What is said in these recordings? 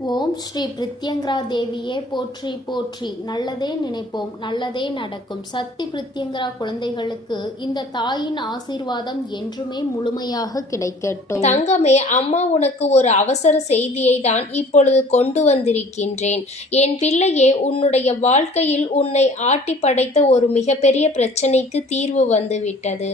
ஓம் ஸ்ரீ பிரித்யங்கரா தேவியே போற்றி போற்றி. நல்லதே நினைப்போம், நல்லதே நடக்கும். சக்தி பிரித்யங்கரா குழந்தைகளுக்கு இந்த தாயின் ஆசீர்வாதம் என்றுமே முழுமையாக கிடைக்கட்டும். தங்கமே, அம்மா உனக்கு ஒரு அவசர செய்தியை தான் இப்பொழுது கொண்டு வந்திருக்கின்றேன். என் பிள்ளையே, உன்னுடைய வாழ்க்கையில் உன்னை ஆட்டி படைத்த ஒரு மிகப்பெரிய பிரச்சனைக்கு தீர்வு வந்துவிட்டது.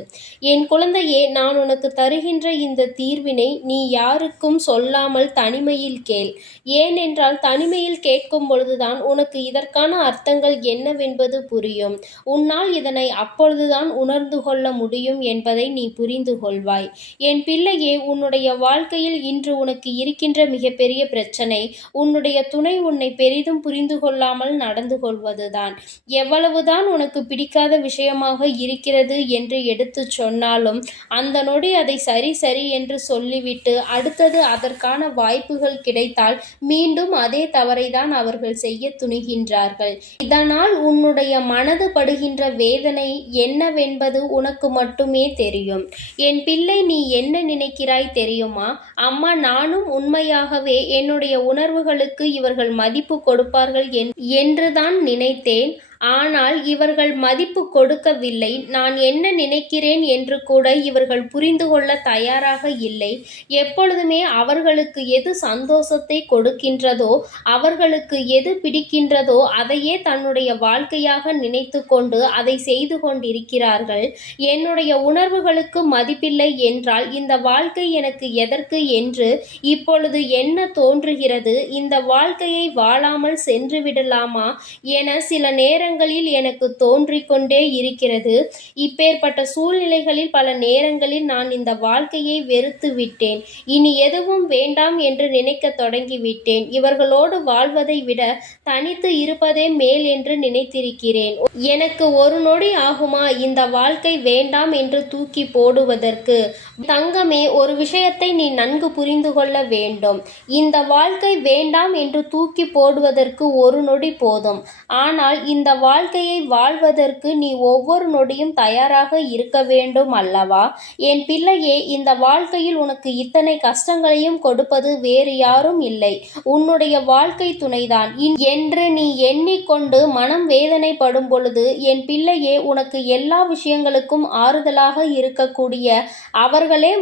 என் குழந்தையே, நான் உனக்கு தருகின்ற இந்த தீர்வினை நீ யாருக்கும் சொல்லாமல் தனிமையில் கேள். ஏனென்றால் தனிமையில் கேட்கும் பொழுதுதான் உனக்கு இதற்கான அர்த்தங்கள் என்னவென்பது புரியும். உன்னால் இதனை அப்பொழுதுதான் உணர்ந்து கொள்ள முடியும் என்பதை நீ புரிந்து கொள்வாய். என் பிள்ளையே, உன்னுடைய வாழ்க்கையில் இன்று உனக்கு இருக்கின்ற மிகப்பெரிய பிரச்சனை உன்னுடைய துணை உன்னை பெரிதும் புரிந்து கொள்ளாமல் நடந்து கொள்வதுதான். எவ்வளவுதான் உனக்கு பிடிக்காத விஷயமாக இருக்கிறது என்று எடுத்து சொன்னாலும் அந்த நொடி அதை சரி சரி என்று சொல்லிவிட்டு அடுத்தது அதற்கான வாய்ப்புகள் கிடைத்தால் மீண்டும் அதே தவறைதான் அவர்கள் செய்ய துணிகின்றார்கள். இதனால் உன்னுடைய மனது படுகின்ற வேதனை என்னவென்பது உனக்கு மட்டுமே தெரியும். என் பிள்ளை, நீ என்ன நினைக்கிறாய் தெரியுமா? அம்மா, நானும் உண்மையாகவே என்னுடைய உணர்வுகளுக்கு இவர்கள் மதிப்பு கொடுப்பார்கள் என்றுதான் நினைத்தேன். ஆனால் இவர்கள் மதிப்பு கொடுக்கவில்லை. நான் என்ன நினைக்கிறேன் என்று கூட இவர்கள் புரிந்து கொள்ள தயாராக இல்லை. எப்பொழுதுமே அவர்களுக்கு எது சந்தோஷத்தை கொடுக்கின்றதோ, அவர்களுக்கு எது பிடிக்கின்றதோ அதையே தன்னுடைய வாழ்க்கையாக நினைத்து கொண்டு அதை செய்து கொண்டிருக்கிறார்கள். என்னுடைய உணர்வுகளுக்கு மதிப்பில்லை என்றால் இந்த வாழ்க்கை எனக்கு எதற்கு என்று இப்பொழுது என்ன தோன்றுகிறது? இந்த வாழ்க்கையை வாழாமல் சென்று விடலாமா என சில நேரங்களில் எனக்கு தோன்றிக் கொண்டே இருக்கிறது. இப்பேற்பட்ட சூழ்நிலைகளில் பல நேரங்களில் நான் இந்த வாழ்க்கையை வெறுத்து விட்டேன். இனி எதுவும் வேண்டாம் என்று நினைக்க தொடங்கிவிட்டேன். இவர்களோடு வாழ்வதை விட தனித்து இருப்பதே மேல் என்று நினைத்திருக்கிறேன். எனக்கு ஒரு நொடி ஆகுமா இந்த வாழ்க்கை வேண்டாம் என்று தூக்கி போடுவதற்கு? தங்கமே, ஒரு விஷயத்தை நீ நன்கு புரிந்து கொள்ள வேண்டும். இந்த வாழ்க்கை வேண்டாம் என்று தூக்கி போடுவதற்கு ஒரு நொடி போதும். ஆனால் இந்த வாழ்க்கையை வாழ்வதற்கு நீ ஒவ்வொரு நொடியும் தயாராக இருக்க வேண்டும் அல்லவா? என் பிள்ளையே, இந்த வாழ்க்கையில் உனக்கு இத்தனை கஷ்டங்களையும் கொடுப்பது வேறு யாரும் இல்லை, உன்னுடைய வாழ்க்கை துணைதான் என்று நீ எண்ணிக்கொண்டு மனம் வேதனைப்படும் பொழுது, என் பிள்ளையே, உனக்கு எல்லா விஷயங்களுக்கும் ஆறுதலாக இருக்கக்கூடிய அவர்களே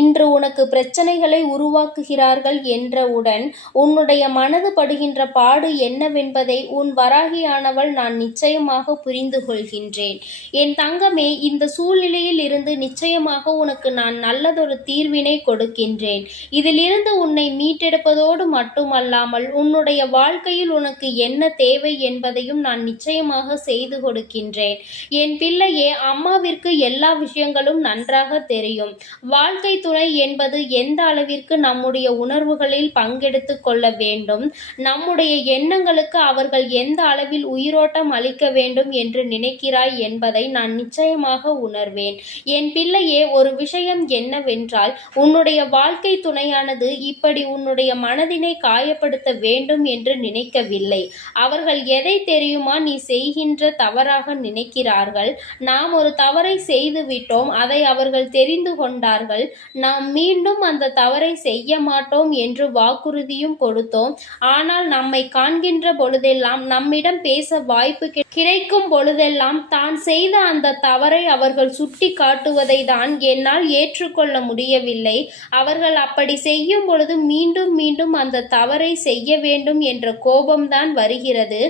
இன்று உனக்கு பிரச்சனைகளை உருவாக்குகிறார்கள் என்றவுடன் உன்னுடைய மனது படுகின்ற பாடு என்னவென்பதை உன் வராகியானவள் நான் நிச்சயமாக புரிந்து கொள்கின்றேன். என் தங்கமே, இந்த சூழ்நிலையில் இருந்து நிச்சயமாக உனக்கு நான் நல்லதொரு தீர்வினை கொடுக்கின்றேன். இதிலிருந்து உன்னை மீட்டெடுப்பதோடு மட்டுமல்லாமல் உன்னுடைய வாழ்க்கையில் உனக்கு என்ன தேவை என்பதையும் நான் நிச்சயமாக செய்து கொடுக்கின்றேன். என் பிள்ளையே, அம்மாவிற்கு எல்லா விஷயங்களும் நன்றாக தெரியும். வாழ்க்கை துணை என்பது எந்த அளவிற்கு நம்முடைய உணர்வுகளில் பங்கெடுத்து கொள்ள வேண்டும், நம்முடைய எண்ணங்களுக்கு அவர்கள் எந்த அளவில் உயிரோட்டம் அளிக்க வேண்டும் என்று நினைக்கிறாய் என்பதை நான் நிச்சயமாக உணர்வேன். என் பிள்ளையே, ஒரு விஷயம் என்னவென்றால், உன்னுடைய வாழ்க்கை துணையானது இப்படி உன்னுடைய மனதினை காயப்படுத்த வேண்டும் என்று நினைக்கவில்லை. அவர்கள் எதை தெரியுமா நீ செய்கின்ற தவறாக நினைக்கிறார்கள்? நாம் ஒரு தவறை செய்து விட்டோம், அதை அவர்கள் தெரிந்து கொண்டார்கள். நாம் மீண்டும் அந்த தவறை செய்ய மாட்டோம் என்று வாக்குறுதியும் கொடுத்தோம். ஆனால் நம்மை காண்கின்ற பொழுதெல்லாம், நம்மிடம் பேச வாய்ப்பு கிடைக்கும் பொழுதெல்லாம் தான் செய்த அந்த தவறை அவர்கள் சுட்டி காட்டுவதை தான் என்னால் ஏற்றுக்கொள்ள முடியவில்லை. அவர்கள் அப்படி செய்யும் பொழுது மீண்டும் மீண்டும் அந்த தவறை செய்ய வேண்டும் என்ற கோபம்தான் வருகிறது.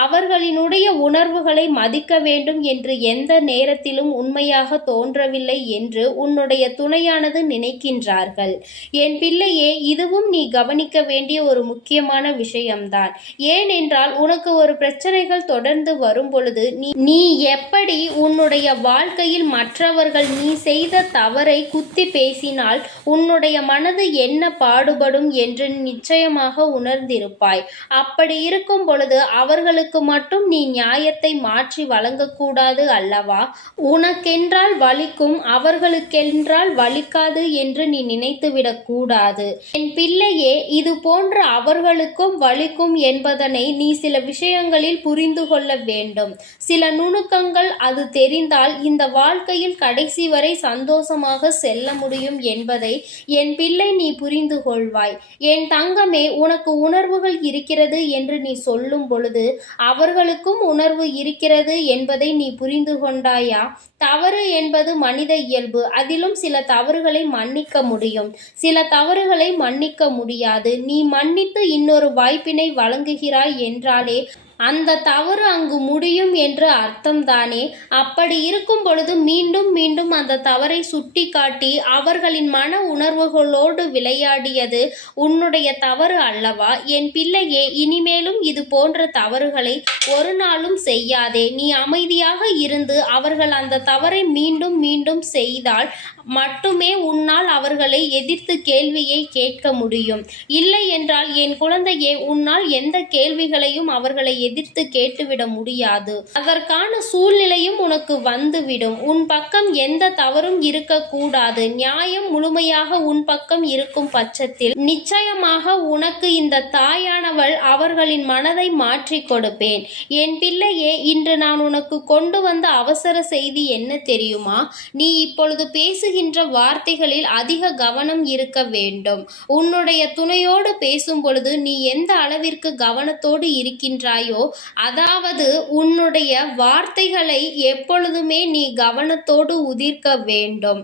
அவர்களினுடைய உணர்வுகளை மதிக்க வேண்டும் என்று எந்த நேரத்திலும் உண்மையாக தோன்றவில்லை என்று உன்னுடைய துணையானது நினைக்கின்றார்கள். என் பிள்ளையே, இதுவும் நீ கவனிக்க வேண்டிய ஒரு முக்கியமான விஷயம்தான். ஏனென்றால் உனக்கு ஒரு பிரச்சனைகள் தொடர்ந்து வரும் பொழுது நீ எப்படி உன்னுடைய வாழ்க்கையில் மற்றவர்கள் நீ செய்த தவறை குத்தி பேசினால் உன்னுடைய மனது என்ன பாடுபடும் என்று நிச்சயமாக உணர்ந்திருப்பாய். அப்படி இருக்கும் பொழுது அவர்கள் அவர்களுக்கு மட்டும் நீ நியாயத்தை மாற்றி வழங்கக்கூடாது அல்லவா? உனக்கென்றால் வலிக்கும், அவர்களுக்கென்றால் வலிக்காது என்று நீ நினைத்துவிடக் கூடாது. என் பிள்ளையே, இது போன்ற அவர்களுக்கும் வலிக்கும் என்பதனை நீ சில விஷயங்களில் புரிந்து கொள்ள வேண்டும். சில நுணுக்கங்கள் அது தெரிந்தால் இந்த வாழ்க்கையில் கடைசி வரை சந்தோஷமாக செல்ல முடியும் என்பதை என் பிள்ளை நீ புரிந்து கொள்வாய். என் தங்கமே, உனக்கு உணர்வுகள் இருக்கிறது என்று நீ சொல்லும் பொழுது அவர்களுக்கும் உணர்வு இருக்கிறது என்பதை நீ புரிந்து கொண்டாயா? தவறு என்பது மனித இயல்பு. அதிலும் சில தவறுகளை மன்னிக்க முடியும், சில தவறுகளை மன்னிக்க முடியாது. நீ மன்னித்து இன்னொரு வாய்ப்பினை வழங்குகிறாய் என்றாலே அந்த தவறு அங்கு முடியும் என்று அர்த்தம்தானே? அப்படி இருக்கும் பொழுது மீண்டும் மீண்டும் அந்த தவறை சுட்டி காட்டி அவர்களின் மன உணர்வுகளோடு விளையாடியது உன்னுடைய தவறு அல்லவா? என் பிள்ளையே, இனிமேலும் இது போன்ற தவறுகளை ஒரு நாளும் செய்யாதே. நீ அமைதியாக இருந்து அவர்கள் அந்த தவறை மீண்டும் மீண்டும் செய்தால் மட்டுமே உன்னால் அவர்களை எதிர்த்து கேள்வியை கேட்க முடியும். இல்லை என்றால் என் குழந்தையே, உன்னால் எந்த கேள்விகளையும் அவர்களை எதிர்த்து கேட்டுவிட முடியாது. அதற்கான சூழ்நிலையும் உனக்கு வந்துவிடும். உன் பக்கம் எந்த தவறும் இருக்கக்கூடாது. நியாயம் முழுமையாக உன் பக்கம் இருக்கும் பட்சத்தில் நிச்சயமாக உனக்கு இந்த தாயானவள் அவர்களின் மனதை மாற்றி கொடுப்பேன். என் பிள்ளையே, இன்று நான் உனக்கு கொண்டு வந்த அவசர செய்தி என்ன தெரியுமா? நீ இப்பொழுது பேசுகின்ற வார்த்தைகளில் அதிக கவனம் இருக்க வேண்டும். உன்னுடைய துணையோடு பேசும் பொழுது நீ எந்த அளவிற்கு கவனத்தோடு இருக்கின்றாயோ, அதாவது உன்னுடைய வார்த்தைகளை எப்பொழுதுமே நீ கவனத்தோடு உதிர்க்க வேண்டும்.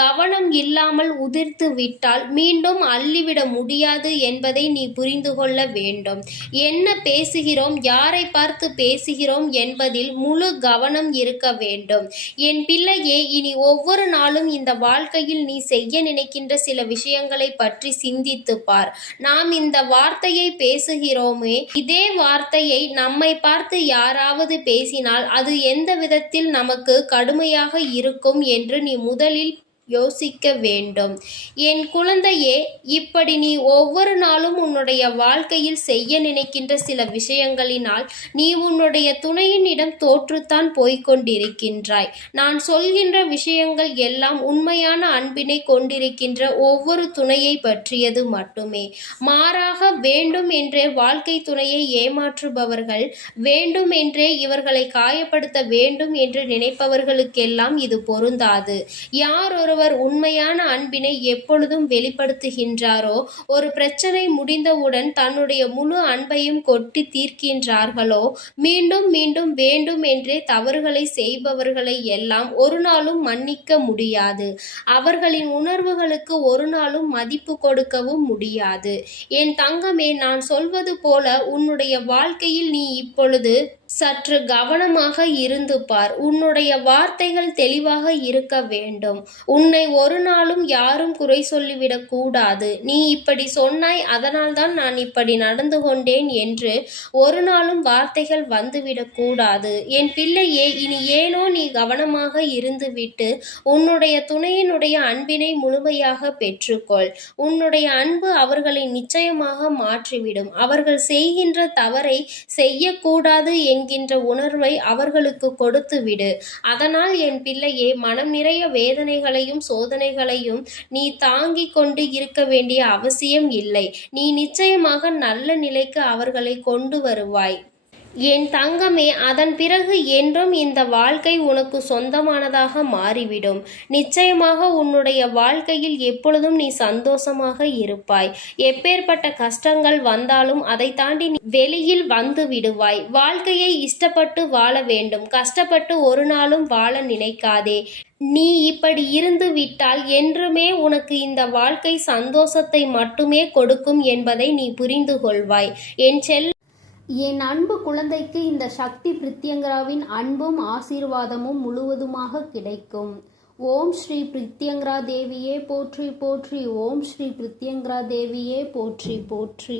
கவனம் இல்லாமல் உதிர்த்து விட்டால் மீண்டும் அள்ளிவிட முடியாது என்பதை நீ புரிந்து கொள்ள வேண்டும். என்ன பேசுகிறோம், யாரை பார்த்து பேசுகிறோம் என்பதில் முழு கவனம் இருக்க வேண்டும். என் பிள்ளையே, இனி ஒவ்வொரு நாளும் இந்த வாழ்க்கையில் நீ செய்ய நினைக்கின்ற சில விஷயங்களை பற்றி சிந்தித்து பார். நாம் இந்த வார்த்தையை பேசுகிறோமே, இதே வார்த்தையை நம்மை பார்த்து யாராவது பேசினால் அது எந்த விதத்தில் நமக்கு கடுமையாக இருக்கும் என்று நீ முதலில் யோசிக்க வேண்டும். என் குழந்தையே, இப்படி நீ ஒவ்வொரு நாளும் உன்னுடைய வாழ்க்கையில் செய்ய நினைக்கின்ற சில விஷயங்களினால் நீ உன்னுடைய துணையினிடம் தோற்றுத்தான் போய்கொண்டிருக்கின்றாய். நான் சொல்கின்ற விஷயங்கள் எல்லாம் உண்மையான அன்பினை கொண்டிருக்கின்ற ஒவ்வொரு துணையை பற்றியது மட்டுமே. மாறாக வேண்டும் என்றே வாழ்க்கை துணையை ஏமாற்றுபவர்கள், வேண்டும் என்றே இவர்களை காயப்படுத்த வேண்டும் என்று நினைப்பவர்களுக்கெல்லாம் இது பொருந்தாது. யார் ஒருவர் உண்மையான அன்பினை எப்பொழுதும் வெளிப்படுத்துகின்றாரோ, ஒரு பிரச்சனை முடிந்தவுடன் தன்னுடைய முழு அன்பையும் கொட்டி தீர்க்கின்றார்களோ, மீண்டும் மீண்டும் வேண்டும் என்றே தவறுகளை செய்பவர்களை எல்லாம் ஒரு நாளும் மன்னிக்க முடியாது. அவர்களின் உணர்வுகளுக்கு ஒரு நாளும் மதிப்பு கொடுக்கவும் முடியாது. என் தங்கமே, நான் சொல்வது போல உன்னுடைய வாழ்க்கையில் நீ இப்பொழுது சற்று கவனமாக இருந்து பார். உன்னுடைய வார்த்தைகள் தெளிவாக இருக்க வேண்டும். உன்னை ஒரு நாளும் யாரும் குறை சொல்லிவிடக் கூடாது. நீ இப்படி சொன்னாய், அதனால்தான் நான் இப்படி நடந்து கொண்டேன் என்று ஒரு நாளும் வார்த்தைகள் வந்துவிடக் கூடாது. என் பிள்ளையே, இனி ஏனோ நீ கவனமாக இருந்துவிட்டு உன்னுடைய துணையினுடைய அன்பினை முழுமையாக பெற்றுக்கொள். உன்னுடைய அன்பு அவர்களை நிச்சயமாக மாற்றிவிடும். அவர்கள் செய்கின்ற தவறை செய்யக்கூடாது என்கின்ற உணர்வை அவர்களுக்கு கொடுத்து விடு. அதனால் என் பிள்ளையே, மனம் நிறைய வேதனைகளையும் சோதனைகளையும் நீ தாங்கிக் கொண்டு இருக்க வேண்டிய அவசியம் இல்லை. நீ நிச்சயமாக நல்ல நிலைக்கு அவர்களை கொண்டு வருவாய். என் தங்கமே, அதன் பிறகு என்றும் இந்த வாழ்க்கை உனக்கு சொந்தமானதாக மாறிவிடும். நிச்சயமாக உன்னுடைய வாழ்க்கையில் எப்பொழுதும் நீ சந்தோஷமாக இருப்பாய். எப்பேற்பட்ட கஷ்டங்கள் வந்தாலும் அதை தாண்டி நீ வெளியில் வந்து விடுவாய். வாழ்க்கையை இஷ்டப்பட்டு வாழ வேண்டும், கஷ்டப்பட்டு ஒரு நாளும் வாழ நினைக்காதே. நீ இப்படி இருந்து விட்டால் என்றுமே உனக்கு இந்த வாழ்க்கை சந்தோஷத்தை மட்டுமே கொடுக்கும் என்பதை நீ புரிந்து கொள்வாய். என் அன்பு குழந்தைக்கு இந்த சக்தி பிரித்யங்கராவின் அன்பும் ஆசீர்வாதமும் முழுவதுமாக கிடைக்கும். ஓம் ஸ்ரீ பிரித்யங்கரா தேவியே போற்றி போற்றி. ஓம் ஸ்ரீ பிரித்யங்கரா தேவியே போற்றி போற்றி.